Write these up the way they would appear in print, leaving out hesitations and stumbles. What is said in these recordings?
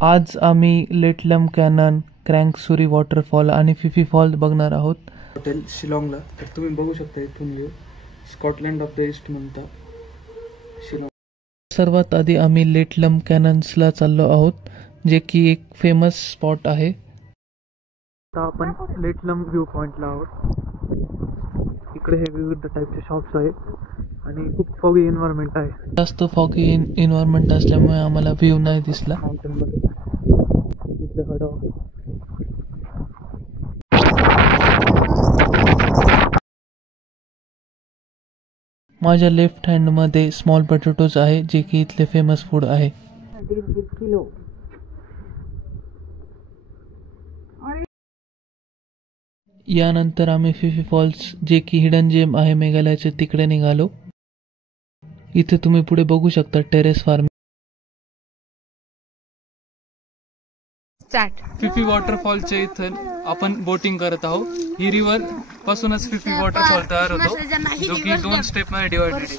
आज आम्ही लेटलम canon, क्रँकसुरी waterfall आणि फिफी फॉल बघणार आहोत. हॉटेल शिलाँगला. तर तुम्ही बघू शकता इथून view. Scotland of the east म्हणता शिलाँग. सर्वात आधी आम्ही लेटलम कॅनन्सला चाललो आहोत, जे की एक फेमस स्पॉट आहे. आता आपण लेटलम व्ह्यू पॉइंटला आहोत. इकडे हे विविध टाईपचे शॉप्स आहेत आणि खूप फॉगी एन्व्हायरमेंट आहे. जास्त फॉगी एन्व्हायरमेंट असल्यामुळे आम्हाला व्ह्यू नाही दिसला. माउंटेनमध्ये इथलं खडा माझ्या लेफ्ट हँडमध्ये स्मॉल पोटॅटोज आहे, जे की इथले फेमस फूड आहे. यानंतर आम्ही फिफी फॉल्स, जे की हिडन जेम आहे मेघालयाचे, तिकडे निघालो. इथे तुम्ही पुढे बघू शकता टेरेस फार्मिंग. फिफी वॉटरफॉलच्या इथं आपण बोटिंग करत आहोत. ही रिव्हर पासूनच फिफी वॉटरफॉल तयार होतो, जो की 2 स्टेप मध्ये डिवायडेड आहे.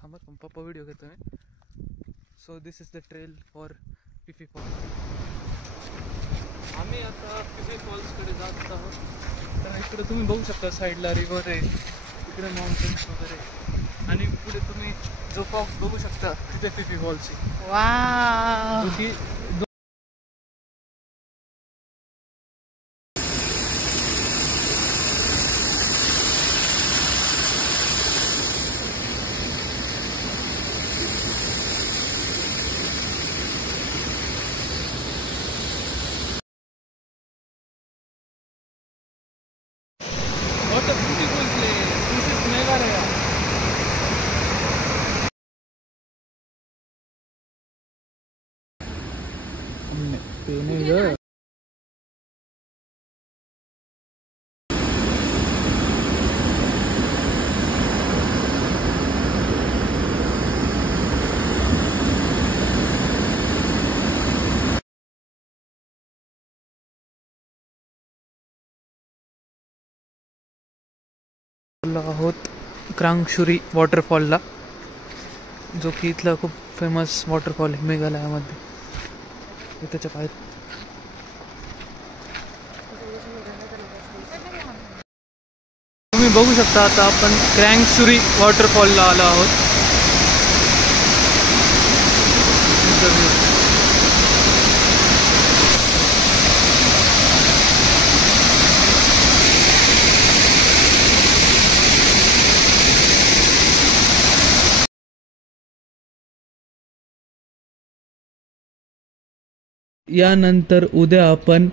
थांबा, पप्पा व्हिडिओ घेतो मी. So this is the trail for Fifi fall. आम्ही आता फिफी फॉल्सकडे जात आहोत. तर इकडे तुम्ही बघू शकता साईडला रिव्हर आहे, इकडे माउंटेन्स वगैरे, आणि पुढे तुम्ही जो फॉक्स बघू शकता तिथे फिफी फॉल्स आहे. Wow. What a beautiful place. This is Meghalaya. आहोत क्रँकसुरी वॉटरफॉलला, जो की इथला खूप फेमस वॉटरफॉल आहे मेघालयामध्ये. त्याच्या पाय तुम्ही बघू शकता. आता आपण क्रँकसुरी वॉटरफॉलला आलो आहोत. यानंतर उद्या आपण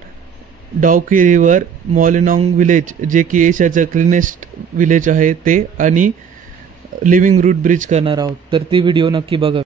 डाउकी रिव्हर, मॉलिनॉंग विलेज, जे की एशियाचं क्लीनेस्ट विलेज आहे ते, आणि लिव्हिंग रूट ब्रिज करणार आहोत. तर ती व्हिडिओ नक्की बघा.